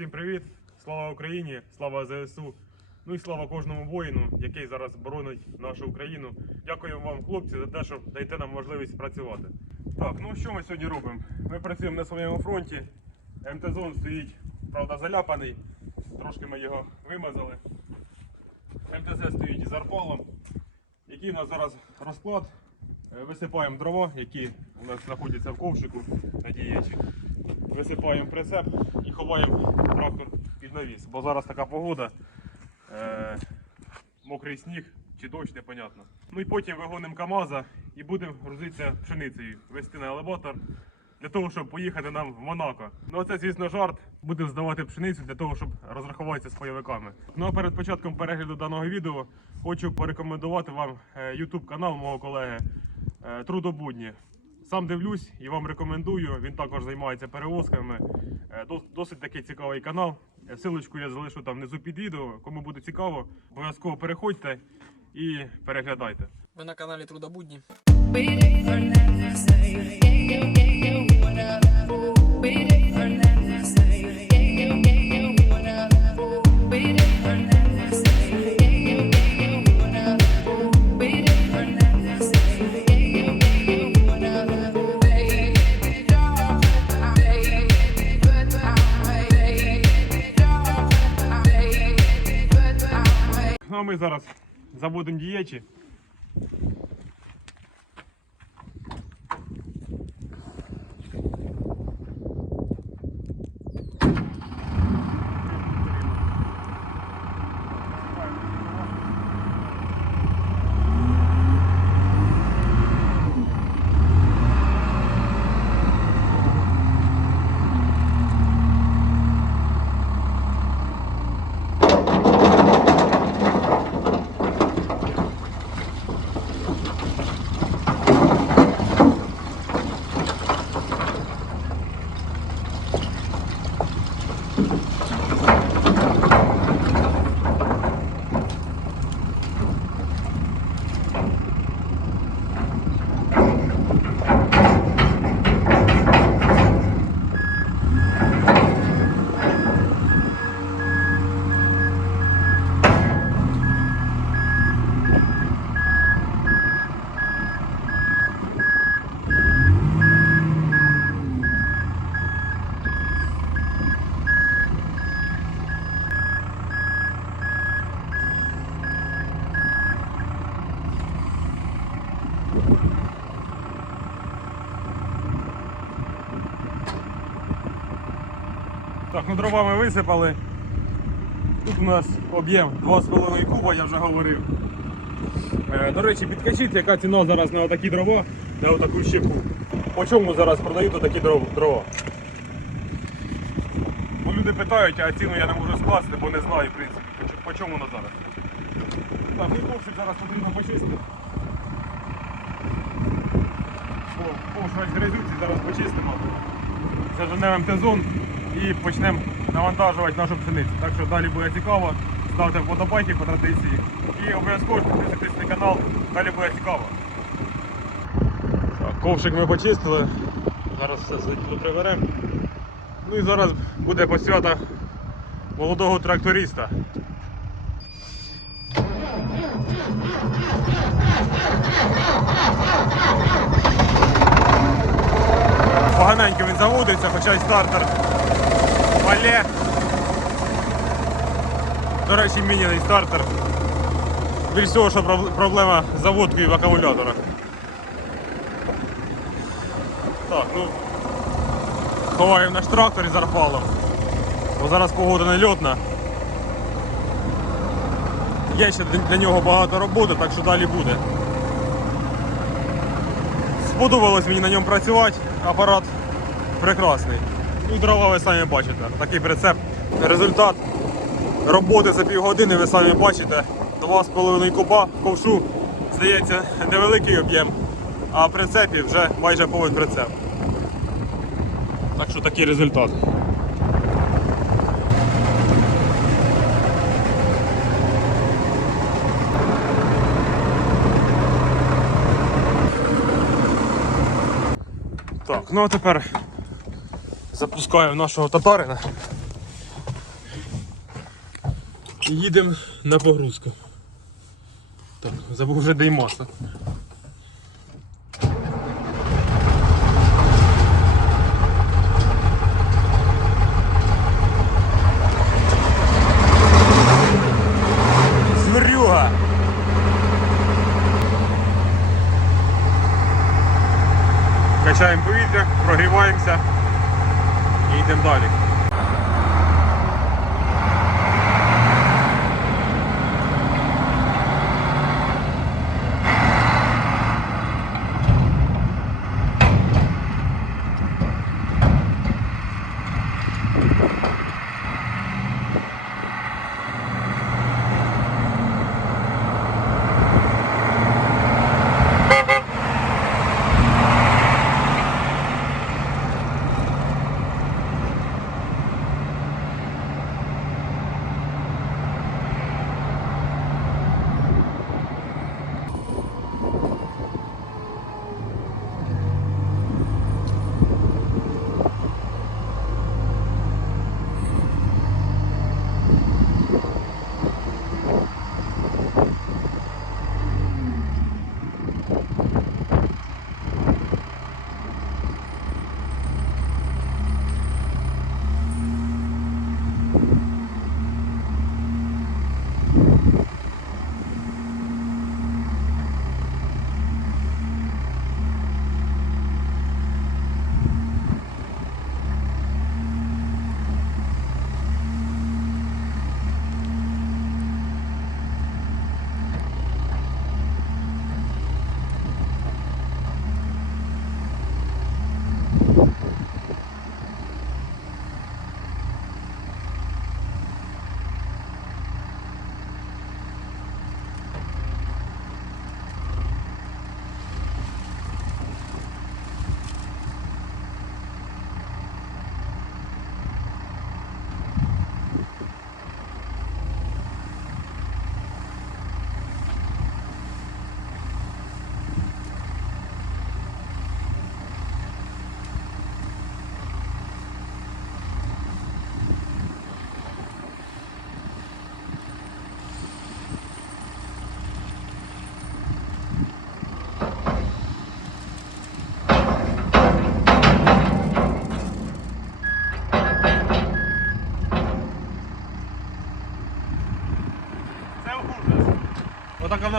всім привіт! Слава Україні! Слава ЗСУ! Ну і слава кожному воїну, який зараз боронить нашу Україну. Дякую вам, хлопці, за те, що даєте нам можливість працювати. Так, ну що ми сьогодні робимо? Ми працюємо на своєму фронті. МТ-зон стоїть, правда, заляпаний. Трошки ми його вимазали. МТЗ стоїть з арпалом. Який у нас зараз розклад? Е, Висипаємо дрова, які у нас знаходяться в ковшику на. Висипаємо прицеп і ховаємо трактор під навіс. Бо зараз така погода, е, мокрий сніг чи дощ, непонятно. Ну і потім вигонимо КАМАЗа і будемо грузитися пшеницею, вести на елеватор для того, щоб поїхати нам в Монако. Ну це, звісно, жарт. Будемо здавати пшеницю для того, щоб розрахуватися з пайовиками. Ну а перед початком перегляду даного відео хочу порекомендувати вам е, YouTube канал мого колеги е, Трудобудні. Сам дивлюсь і вам рекомендую. Він також займається перевозками. Е, Досить такий цікавий канал. Е, Силочку я залишу там внизу під відео. Кому буде цікаво, обов'язково переходьте і переглядайте. Ви на каналі Трудобудні. Ми зараз заводимо дієчі. Так, ну дрова висипали. Тут у нас об'єм 2,5 куба, я вже говорив. Е, до речі, підкажіть, яка ціна зараз на отакі дрова, на отаку щепу. По чому зараз продають отакі дрова? Бо люди питають, а ціну я не можу скласти, бо не знаю, в принципі, по, чому воно зараз. Так, ковшик зараз потрібно почистити. Ковш весь грязюці, зараз почистимо. Заженемо МТ-зон і почнемо навантажувати нашу пшеницю. Так що далі буде цікаво. Ставте вподобайки по традиції. І обов'язково підписуйтесь на канал, далі буде цікаво. Так, ковшик ми почистили. Зараз все приберемо. Ну і зараз буде посвята молодого тракториста. Поганенько він заводиться, хоча й стартер мале. До речі, міняний стартер. Більш всього, що проблема з заводкою в акумуляторах. Так, ну ховаємо наш трактор із арпалом. Бо зараз погода не льотна. Є ще для нього багато роботи, так що далі буде. Сподобалось мені на ньому працювати, апарат прекрасний. Ну, дрова ви самі бачите, такий прицеп. Результат роботи за півгодини ви самі бачите. 2,5 куба ковшу, здається, невеликий об'єм, а в прицепі вже майже повен прицеп. Так що такий результат. Так, ну а тепер запускаємо нашого татарина. І їдемо на погрузку. Так, забув вже деймаса. Качаємо повітря, прогріваємося і йдемо далі.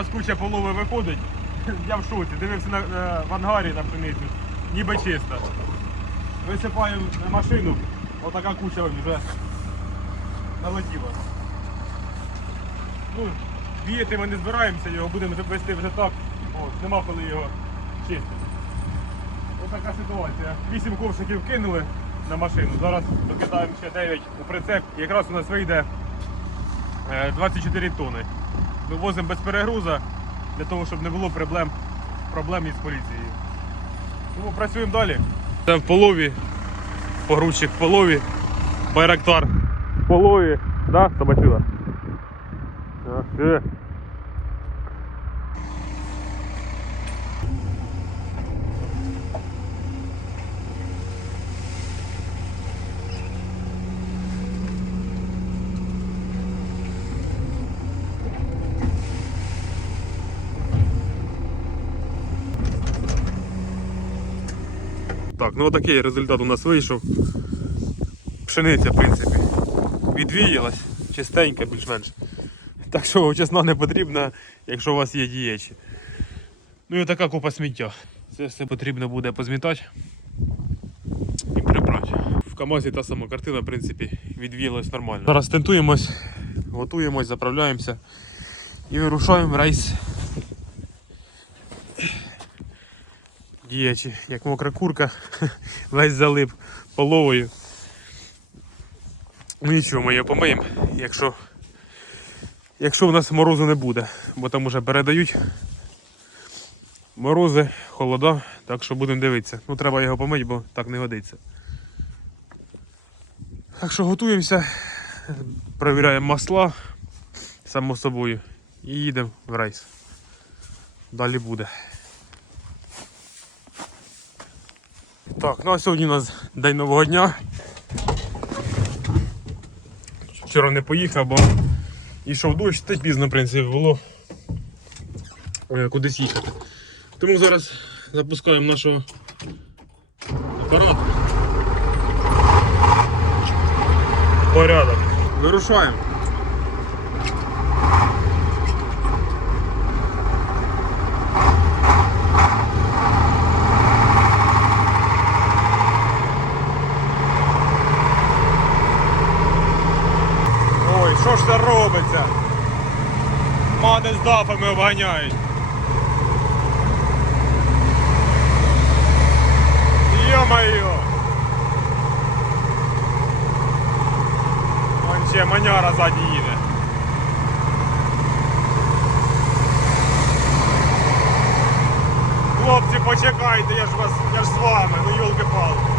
Нас куча полови виходить. Я в шоці. Дивився на, на, в ангарі на. Ніби чисто. Висипаємо машину. Отака куча вже налетіла. Ну, віяти ми не збираємося, його будемо вести вже так. От, нема коли його чистити. Отака ситуація. Вісім ковшиків кинули на машину. Зараз докидаємо ще 9 у прицеп. І якраз у нас вийде е, 24 тони. Вивозимо без перегруза для того, щоб не було проблем, проблем із поліцією. Тому працюємо далі. Це в полові, погрузчик в полові, байрактар в полові, да, Собачила? Так, все. Так, ну отакий результат у нас вийшов. Пшениця, в принципі, відвіялась, чистенька більш-менш. Так що чесна не потрібна, якщо у вас є дієчі. Ну і така купа сміття. Це все потрібно буде позмітати і прибрати. В КАМАЗі та сама картина, в принципі, відвіялась нормально. Зараз тентуємось, готуємось, заправляємося і вирушаємо в рейс. Діячі, як мокра курка, весь залип половою. Ну нічого, ми її помиємо, якщо, якщо в нас морозу не буде, бо там уже передають морози, холода, так що будемо дивитися. Ну треба його помити, бо так не годиться. Так що готуємося, перевіряємо масла, само собою, і їдемо в рейс. Далі буде. Так, ну а сьогодні у нас день нового дня. Вчора не поїхав, бо йшов дощ, та пізно, в принципі, було е, кудись їхати. Тому зараз запускаємо нашого апарату. Порядок. Вирушаємо. Ой, що ж це робиться? Дафами обганяють. Йо-моє! Вон ще маняра ззаді їде. Хлопці, почекайте, я ж вас, я ж з вами, ну йолки-палки.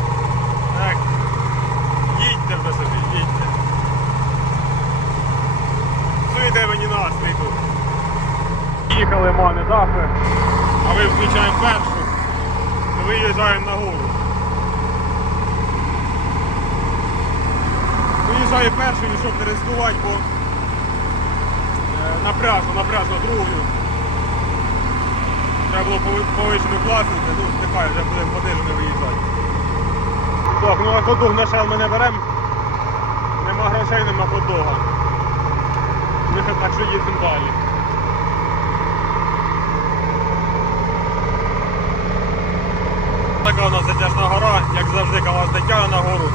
Так. Їдьте вже собі, їдьте. Суйте мені настрій тут. Їхали мани дахи, а ми включаємо першу і виїжджаємо на гору. Виїжджаю перший, щоб не ризикувати, бо е, напряжно, напряжно другою. Треба було пови- повищену класити, ну нехай вже будемо понижено виїжджати. Так, ну а ходуг на шел ми не беремо. Нема грошей, нема ходога. Ми так що їдемо далі. Нас затяжна гора, як завжди, вас не тягне на гору.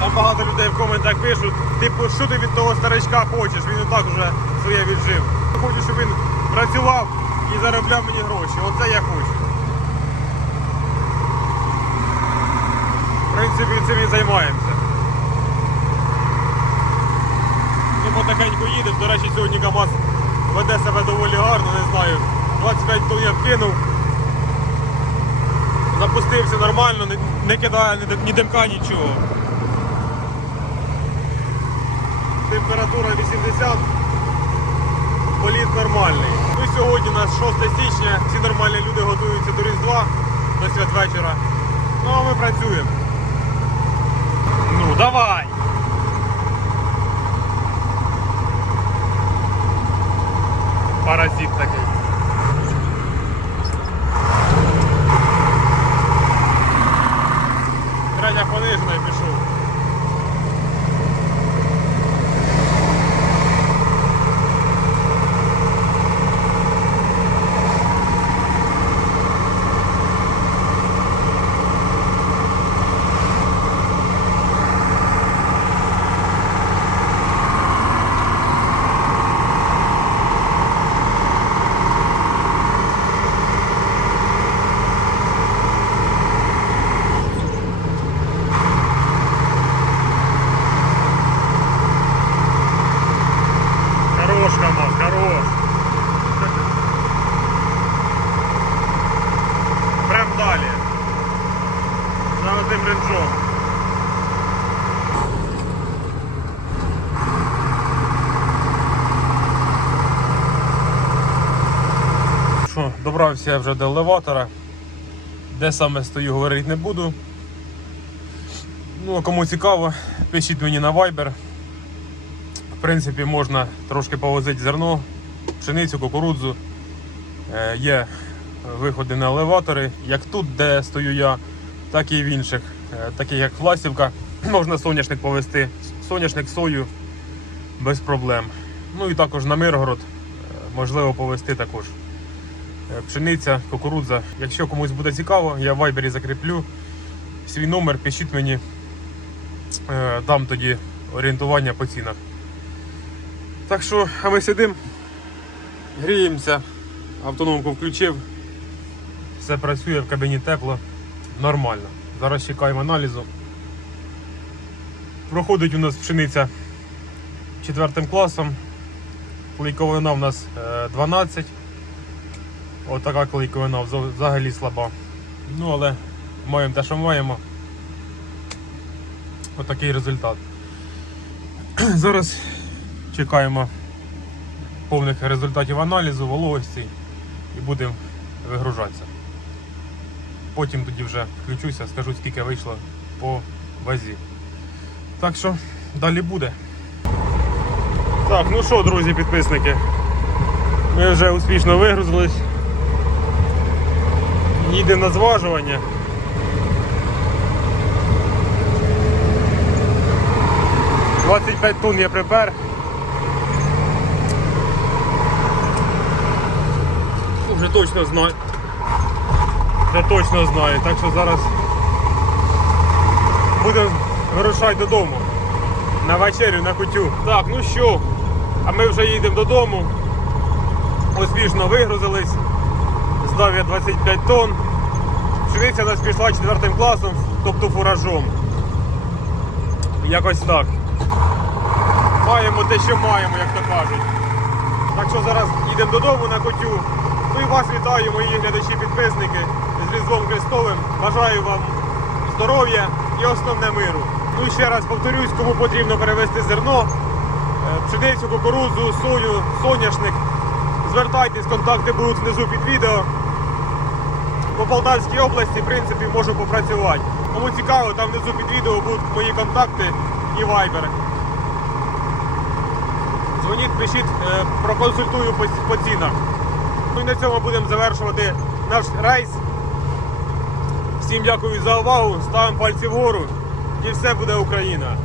Там багато людей в коментах пишуть, типу, що ти від того старичка хочеш, він і так вже своє віджив. Хочу, щоб він працював і заробляв мені гроші. Оце я хочу. В принципі, цим і займаємося. Ну, потихеньку їдемо. До речі, сьогодні КАМАЗ веде себе доволі гарно, не знаю. 25 тонн я вкинув. Запустився нормально, не, не кидає ні, дим- ні димка, нічого. Температура 80, політ нормальний. Ну сьогодні у нас 6 січня, всі нормальні люди готуються до Різдва, до святвечора. Ну а ми працюємо. Ну, давай! Паразит такий. Добрався я вже до елеватора. Де саме стою, говорити не буду. Ну, кому цікаво, пишіть мені на Viber. В принципі, можна трошки повозити зерно, пшеницю, кукурудзу. Е, Є виходи на елеватори, як тут, де стою я, так і в інших, е, таких як Власівка. Можна соняшник повезти, соняшник сою без проблем. Ну і також на Миргород е, можливо повезти також. Е, Пшениця, кукурудза. Якщо комусь буде цікаво, я в вайбері закріплю свій номер, пишіть мені, Е, дам тоді орієнтування по цінах. Так що, а ми сидимо, гріємося, автономку включив, все працює в кабіні тепло, нормально. Зараз чекаємо аналізу. Проходить у нас пшениця четвертим класом. Клейковина у нас е, 12. Отака клейковина вза- взагалі слаба. Ну, але маємо те, що маємо. Отакий результат. Зараз чекаємо повних результатів аналізу, вологості і будемо вигружатися. Потім тоді вже включуся, скажу скільки вийшло по вазі. Так що далі буде. Так, ну що, друзі, підписники. Ми вже успішно вигрузились. Їдемо на зважування. Двадцять п'ять тонн я припер. Вже точно знаю. Вже точно знаю. Так що зараз будемо вирушати додому. На вечерю, на кутю. Так, ну що, а ми вже їдемо додому. Успішно вигрузились. Здав я 25 тонн. Пшениця у нас пішла четвертим класом, тобто фуражом. Якось так. Маємо те, що маємо, як то кажуть. Так що зараз їдемо додому на котю. Ну і вас вітаю, мої глядачі-підписники з Різдвом Христовим. Бажаю вам здоров'я і основне миру. Ну і ще раз повторюсь, кому потрібно перевезти зерно, е, пшеницю, кукурудзу, сою, соняшник. Звертайтесь, контакти будуть внизу під відео. По Полтавській області, в принципі, можу попрацювати. Кому цікаво, там внизу під відео будуть мої контакти і вайбер. Дзвоніть, пишіть, е, проконсультую по, цінах. Ну і на цьому будемо завершувати наш рейс. Всім дякую за увагу, ставимо пальці вгору і все буде Україна.